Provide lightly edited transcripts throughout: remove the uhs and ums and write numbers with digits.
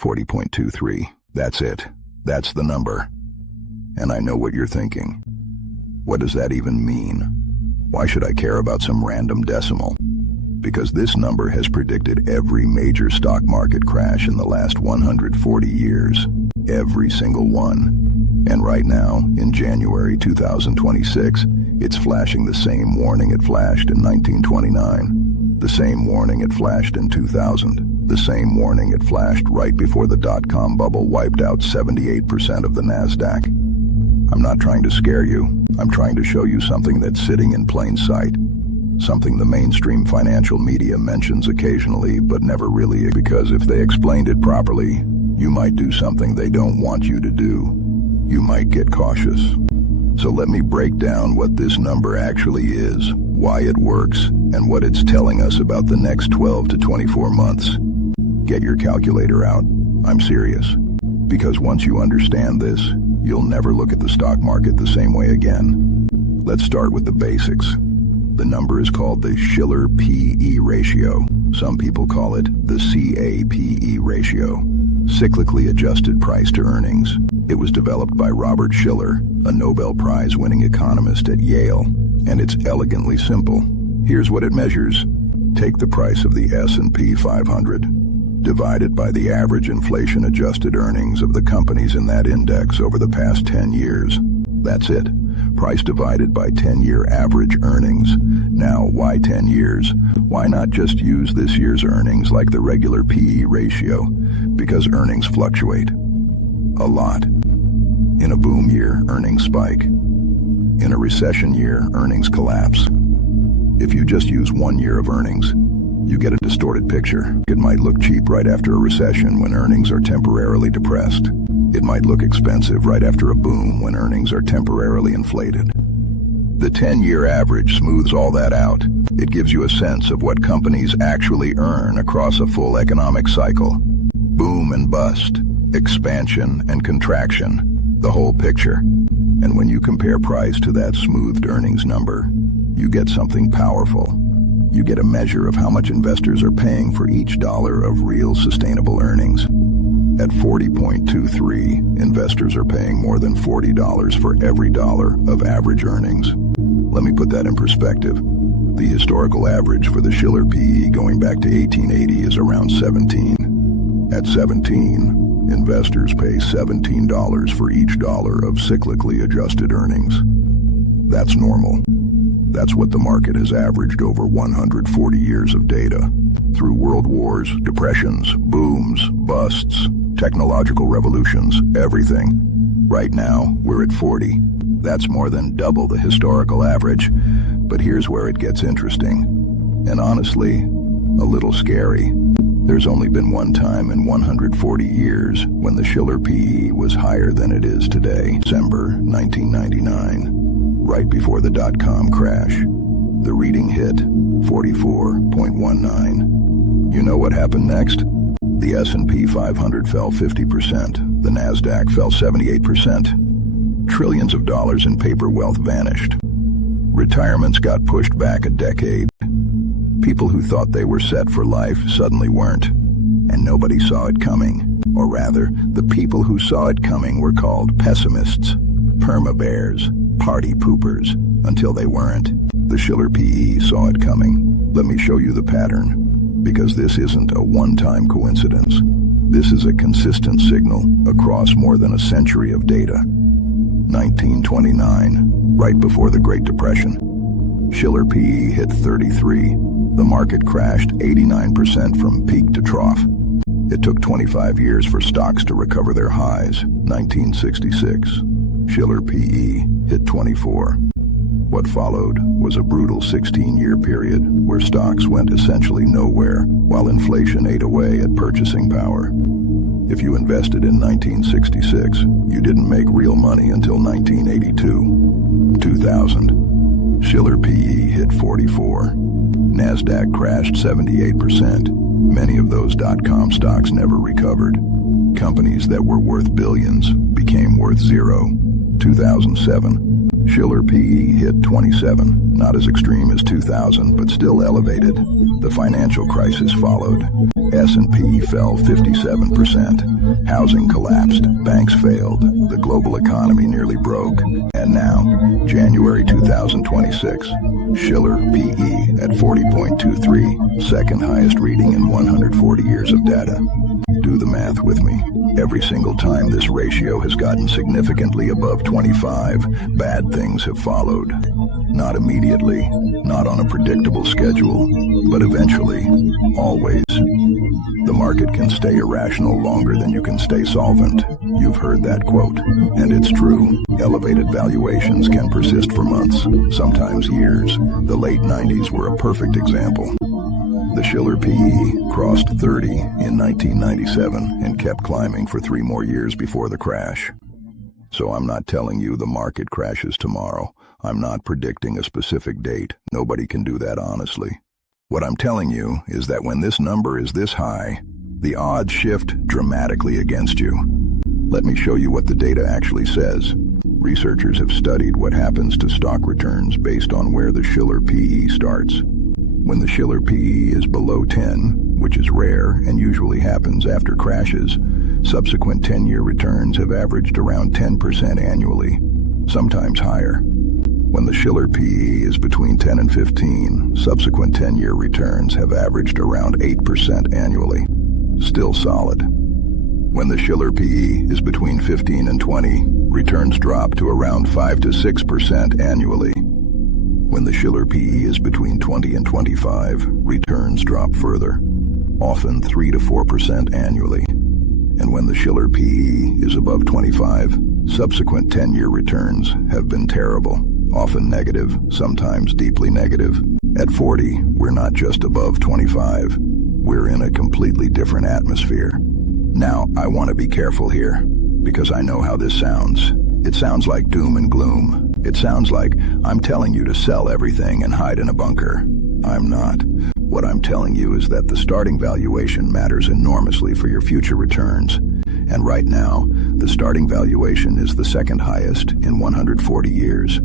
40.23. That's it. That's the number. And I know what you're thinking. What does that even mean? Why should I care about some random decimal? Because this number has predicted every major stock market crash in the last 140 years. Every single one. And right now, in January 2026, it's flashing the same warning it flashed in 1929. The same warning it flashed in 2000. The same warning it flashed right before the dot-com bubble wiped out 78% of the NASDAQ. I'm not trying to scare you. I'm trying to show you something that's sitting in plain sight. Something the mainstream financial media mentions occasionally, but never really, because if they explained it properly, you might do something they don't want you to do. You might get cautious. So let me break down what this number actually is, why it works, and what it's telling us about the next 12 to 24 months. Get your calculator out. I'm serious. Because once you understand this, you'll never look at the stock market the same way again. Let's start with the basics. The number is called the Shiller P/E ratio. Some people call it the CAPE ratio. Cyclically adjusted price to earnings. It was developed by Robert Shiller, a Nobel Prize-winning economist at Yale, and it's elegantly simple. Here's what it measures. Take the price of the S&P 500, divide it by the average inflation-adjusted earnings of the companies in that index over the past 10 years. That's it. Price divided by 10-year average earnings. Now, why 10 years? Why not just use this year's earnings like the regular P/E ratio? Because earnings fluctuate. A lot. In a boom year, earnings spike. In a recession year, earnings collapse. If you just use 1 year of earnings, you get a distorted picture. It might look cheap right after a recession when earnings are temporarily depressed. It might look expensive right after a boom when earnings are temporarily inflated. The 10-year average smooths all that out. It gives you a sense of what companies actually earn across a full economic cycle. Boom and bust, expansion and contraction, the whole picture. And when you compare price to that smoothed earnings number, you get something powerful. You get a measure of how much investors are paying for each dollar of real sustainable earnings. At 40.23, investors are paying more than $40 for every dollar of average earnings. Let me put that in perspective. The historical average for the Shiller P/E going back to 1880 is around 17. At 17, investors pay $17 for each dollar of cyclically adjusted earnings. That's normal. That's what the market has averaged over 140 years of data. Through world wars, depressions, booms, busts, technological revolutions, everything. Right now, we're at 40. That's more than double the historical average. But here's where it gets interesting. And honestly, a little scary. There's only been one time in 140 years when the Shiller P/E was higher than it is today, December 1999, right before the dot-com crash. The reading hit 44.19. You know what happened next? The S&P 500 fell 50%. The NASDAQ fell 78%. Trillions of dollars in paper wealth vanished. Retirements got pushed back a decade. People who thought they were set for life suddenly weren't. And nobody saw it coming. Or rather, the people who saw it coming were called pessimists, perma-bears, party poopers, until they weren't. The Shiller P/E saw it coming. Let me show you the pattern. Because this isn't a one-time coincidence. This is a consistent signal across more than a century of data. 1929, right before the Great Depression. Shiller P/E hit 33. The market crashed 89% from peak to trough. It took 25 years for stocks to recover their highs. 1966. Shiller P/E hit 24. What followed was a brutal 16-year period where stocks went essentially nowhere while inflation ate away at purchasing power. If you invested in 1966, you didn't make real money until 1982. 2000. Shiller P/E hit 44. NASDAQ crashed 78%. Many of those dot-com stocks never recovered. Companies that were worth billions became worth zero. 2007. Schiller PE hit 27, not as extreme as 2000, but still elevated. The financial crisis followed. S&P fell 57%. Housing collapsed. Banks failed. The global economy nearly broke. And now, January 2026, Schiller PE at 40.23, second highest reading in 140 years of data. Do the math with me. Every single time this ratio has gotten significantly above 25, bad things have followed. Not immediately, not on a predictable schedule, but eventually, always. The market can stay irrational longer than you can stay solvent. You've heard that quote. And it's true. Elevated valuations can persist for months, sometimes years. The late 90s were a perfect example. The Schiller PE crossed 30 in 1997 and kept climbing for 3 more years before the crash. So I'm not telling you the market crashes tomorrow. I'm not predicting a specific date. Nobody can do that honestly. What I'm telling you is that when this number is this high, the odds shift dramatically against you. Let me show you what the data actually says. Researchers have studied what happens to stock returns based on where the Schiller PE starts. When the Schiller PE is below 10, which is rare and usually happens after crashes, subsequent 10-year returns have averaged around 10% annually, sometimes higher. When the Schiller PE is between 10 and 15, subsequent 10-year returns have averaged around 8% annually, still solid. When the Schiller PE is between 15 and 20, returns drop to around 5 to 6% annually. When the Schiller PE is between 20 and 25, returns drop further, often 3 to 4% annually. And when the Schiller PE is above 25, subsequent 10-year returns have been terrible, often negative, sometimes deeply negative. At 40, we're not just above 25. We're in a completely different atmosphere. Now, I want to be careful here, because I know how this sounds. It sounds like doom and gloom. It sounds like I'm telling you to sell everything and hide in a bunker. I'm not. What I'm telling you is that the starting valuation matters enormously for your future returns. And right now, the starting valuation is the second highest in 140 years.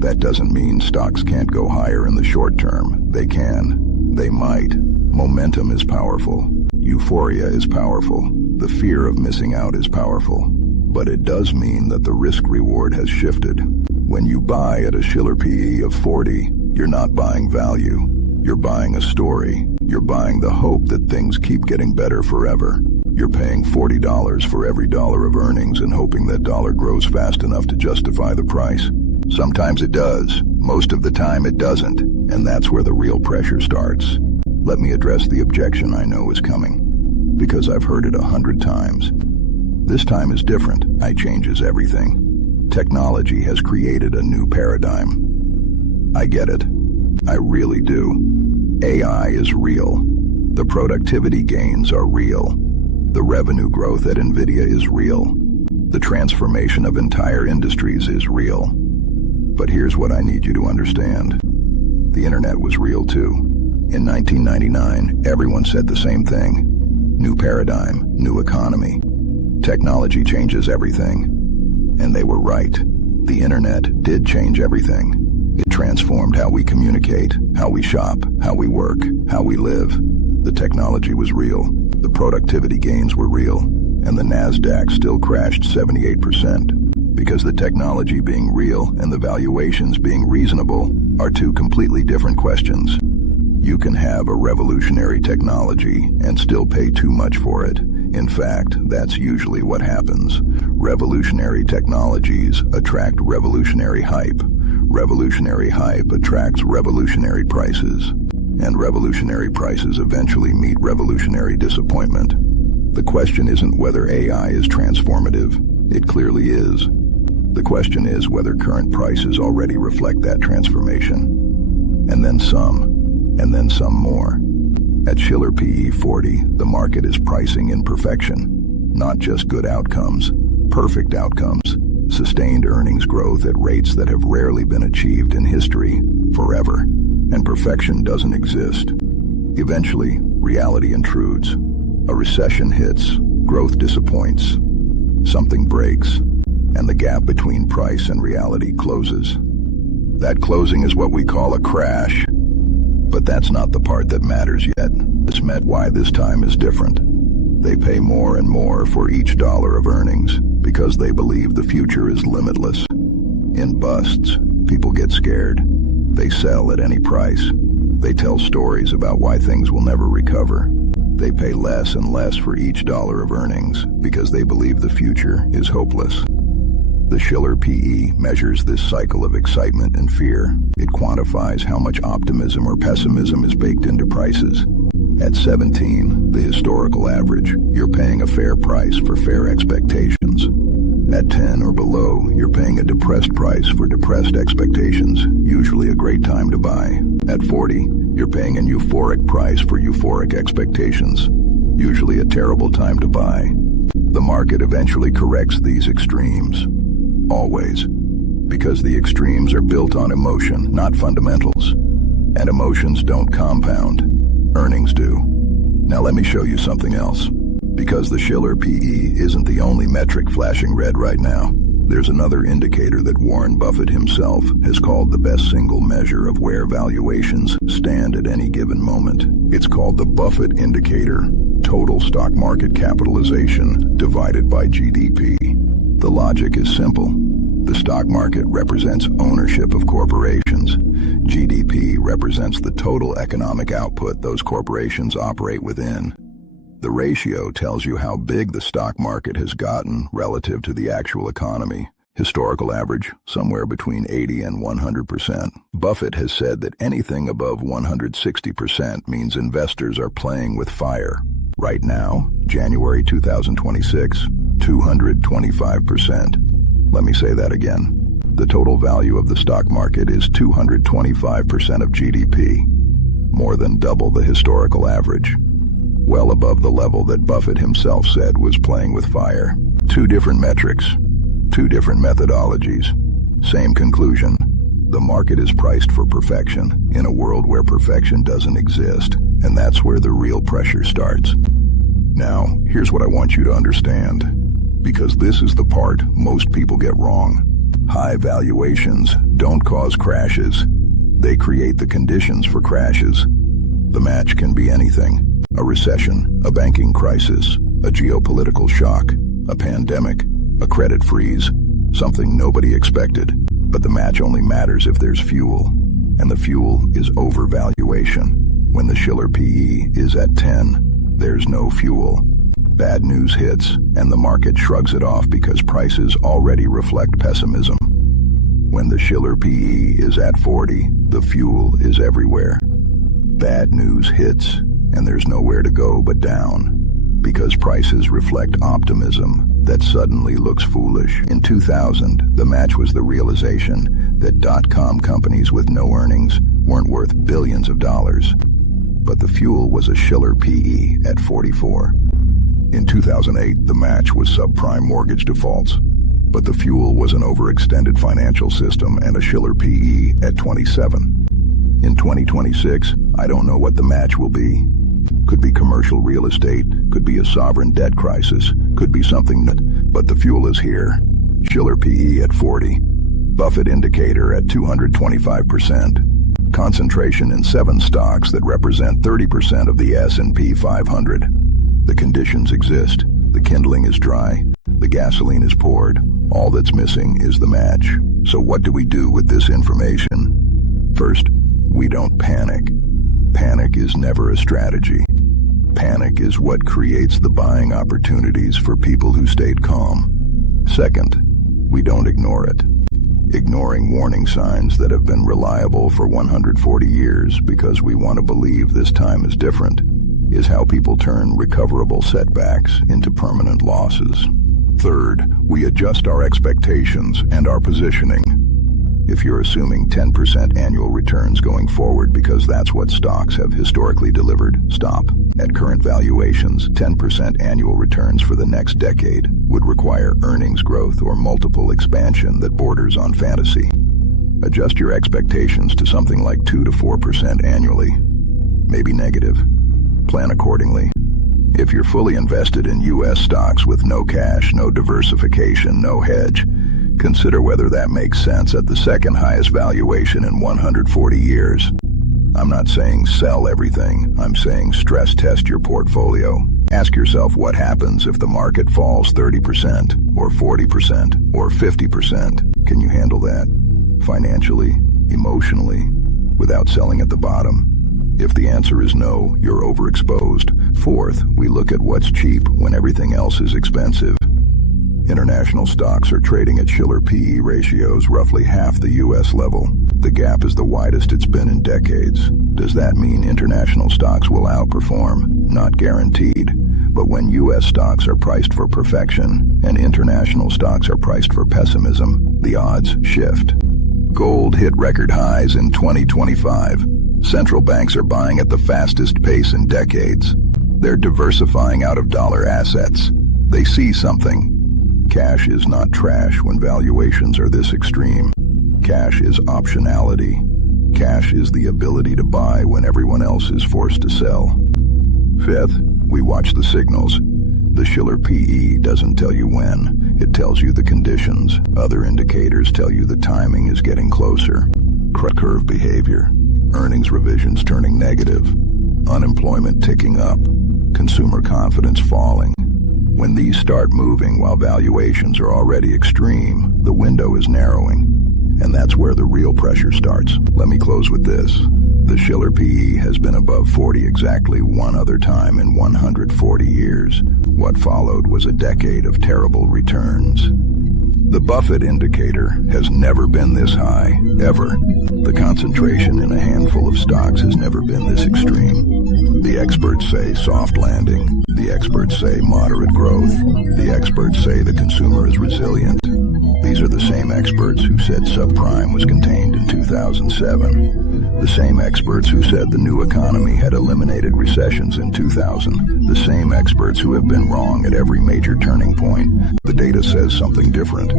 That doesn't mean stocks can't go higher in the short term. They can. They might. Momentum is powerful. Euphoria is powerful. The fear of missing out is powerful. But it does mean that the risk-reward has shifted. When you buy at a Schiller PE of 40, you're not buying value. You're buying a story. You're buying the hope that things keep getting better forever. You're paying $40 for every dollar of earnings and hoping that dollar grows fast enough to justify the price. Sometimes it does. Most of the time it doesn't. And that's where the real pressure starts. Let me address the objection I know is coming, because I've heard it 100 times. This time is different. AI changes everything. Technology has created a new paradigm. I get it. I really do. AI is real. The productivity gains are real. The revenue growth at NVIDIA is real. The transformation of entire industries is real. But here's what I need you to understand. The internet was real too. In 1999, everyone said the same thing. New paradigm, new economy. Technology changes everything. And they were right. The internet did change everything. It transformed how we communicate, how we shop, how we work, how we live. The technology was real. The productivity gains were real. And the NASDAQ still crashed 78%. Because the technology being real and the valuations being reasonable are two completely different questions. You can have a revolutionary technology and still pay too much for it. In fact, that's usually what happens. Revolutionary technologies attract revolutionary hype. Revolutionary hype attracts revolutionary prices. And revolutionary prices eventually meet revolutionary disappointment. The question isn't whether AI is transformative. It clearly is. The question is whether current prices already reflect that transformation. And then some more. At Schiller PE 40, the market is pricing in perfection, not just good outcomes, perfect outcomes, sustained earnings growth at rates that have rarely been achieved in history, forever. And perfection doesn't exist. Eventually, reality intrudes. A recession hits, growth disappoints, something breaks, and the gap between price and reality closes. That closing is what we call a crash. But that's not the part that matters yet. This meant why this time is different. They pay more and more for each dollar of earnings because they believe the future is limitless. In busts, people get scared. They sell at any price. They tell stories about why things will never recover. They pay less and less for each dollar of earnings because they believe the future is hopeless. The Shiller PE measures this cycle of excitement and fear. It quantifies how much optimism or pessimism is baked into prices. At 17, the historical average, you're paying a fair price for fair expectations. At 10 or below, you're paying a depressed price for depressed expectations, usually a great time to buy. At 40, you're paying a euphoric price for euphoric expectations, usually a terrible time to buy. The market eventually corrects these extremes. Always. Because the extremes are built on emotion, not fundamentals. And emotions don't compound. Earnings do. Now let me show you something else. Because the Shiller PE isn't the only metric flashing red right now, there's another indicator that Warren Buffett himself has called the best single measure of where valuations stand at any given moment. It's called the Buffett indicator, total stock market capitalization divided by GDP. The logic is simple. The stock market represents ownership of corporations. GDP represents the total economic output those corporations operate within. The ratio tells you how big the stock market has gotten relative to the actual economy. Historical average, somewhere between 80 and 100%. Buffett has said that anything above 160% means investors are playing with fire. Right now, January 2026, 225%. Let me say that again. The total value of the stock market is 225% of GDP, more than double the historical average. Well above the level that Buffett himself said was playing with fire. Two different metrics, two different methodologies, same conclusion. The market is priced for perfection in a world where perfection doesn't exist, and that's where the real pressure starts. Now, here's what I want you to understand, because this is the part most people get wrong. High valuations don't cause crashes. They create the conditions for crashes. The match can be anything. A recession, a banking crisis, a geopolitical shock, a pandemic, a credit freeze, something nobody expected. But the match only matters if there's fuel, and the fuel is overvaluation. When the Shiller PE is at 10, there's no fuel. Bad news hits, and the market shrugs it off because prices already reflect pessimism. When the Shiller PE is at 40, the fuel is everywhere. Bad news hits, and there's nowhere to go but down, because prices reflect optimism that suddenly looks foolish. In 2000, the match was the realization that dot-com companies with no earnings weren't worth billions of dollars. But the fuel was a Shiller PE at 44. In 2008, the match was subprime mortgage defaults, but the fuel was an overextended financial system and a Shiller PE at 27. In 2026, I don't know what the match will be. Could be commercial real estate, could be a sovereign debt crisis, could be something but the fuel is here. Shiller PE at 40. Buffett indicator at 225%. Concentration in 7 stocks that represent 30% of the S&P 500. The conditions exist. The kindling is dry. The gasoline is poured. All that's missing is the match. So what do we do with this information? First, we don't panic. Panic is never a strategy. Panic is what creates the buying opportunities for people who stayed calm. Second, we don't ignore it. Ignoring warning signs that have been reliable for 140 years because we want to believe this time is different is how people turn recoverable setbacks into permanent losses. Third, we adjust our expectations and our positioning. If you're assuming 10% annual returns going forward because that's what stocks have historically delivered, stop. At current valuations, 10% annual returns for the next decade would require earnings growth or multiple expansion that borders on fantasy. Adjust your expectations to something like 2 to 4% annually, maybe negative. Plan accordingly. If you're fully invested in U.S. stocks with no cash, no diversification, no hedge, Consider whether that makes sense at the second highest valuation in 140 years. I'm not saying sell everything. I'm saying stress test your portfolio. Ask yourself what happens if the market falls 30% or 40% or 50%. Can you handle that? Financially, emotionally, without selling at the bottom? If the answer is no, you're overexposed. Fourth, we look at what's cheap when everything else is expensive. International stocks are trading at Shiller PE ratios roughly half the U.S. level. The gap is the widest it's been in decades. Does that mean international stocks will outperform? Not guaranteed. But when U.S. stocks are priced for perfection and international stocks are priced for pessimism, the odds shift. Gold hit record highs in 2025. Central banks are buying at the fastest pace in decades. They're diversifying out of dollar assets. They see something. Cash is not trash when valuations are this extreme. Cash is optionality. Cash is the ability to buy when everyone else is forced to sell. Fifth, we watch the signals. The Shiller PE doesn't tell you when. It tells you the conditions. Other indicators tell you the timing is getting closer. Curve behavior. Earnings revisions turning negative. Unemployment ticking up. Consumer confidence falling. When these start moving while valuations are already extreme, the window is narrowing. And that's where the real pressure starts. Let me close with this. The Shiller PE has been above 40 exactly one other time in 140 years. What followed was a decade of terrible returns. The Buffett indicator has never been this high, ever. The concentration in a handful of stocks has never been this extreme. The experts say soft landing. The experts say moderate growth. The experts say the consumer is resilient. These are the same experts who said subprime was contained in 2007. The same experts who said the new economy had eliminated recessions in 2000. The same experts who have been wrong at every major turning point. The data says something different.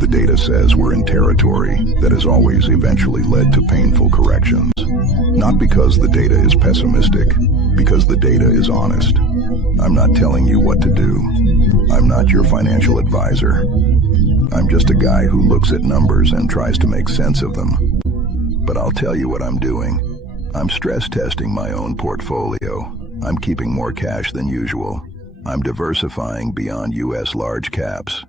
The data says we're in territory that has always eventually led to painful corrections. Not because the data is pessimistic, because the data is honest. I'm not telling you what to do. I'm not your financial advisor. I'm just a guy who looks at numbers and tries to make sense of them. But I'll tell you what I'm doing. I'm stress testing my own portfolio. I'm keeping more cash than usual. I'm diversifying beyond U.S. large caps.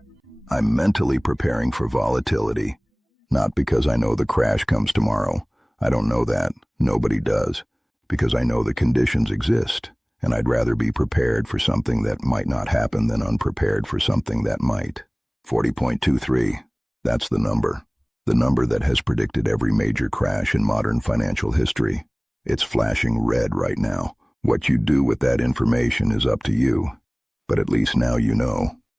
I'm mentally preparing for volatility. Not because I know the crash comes tomorrow. I don't know that. Nobody does. Because I know the conditions exist. And I'd rather be prepared for something that might not happen than unprepared for something that might. 40.23. That's the number. The number that has predicted every major crash in modern financial history. It's flashing red right now. What you do with that information is up to you. But at least now you know.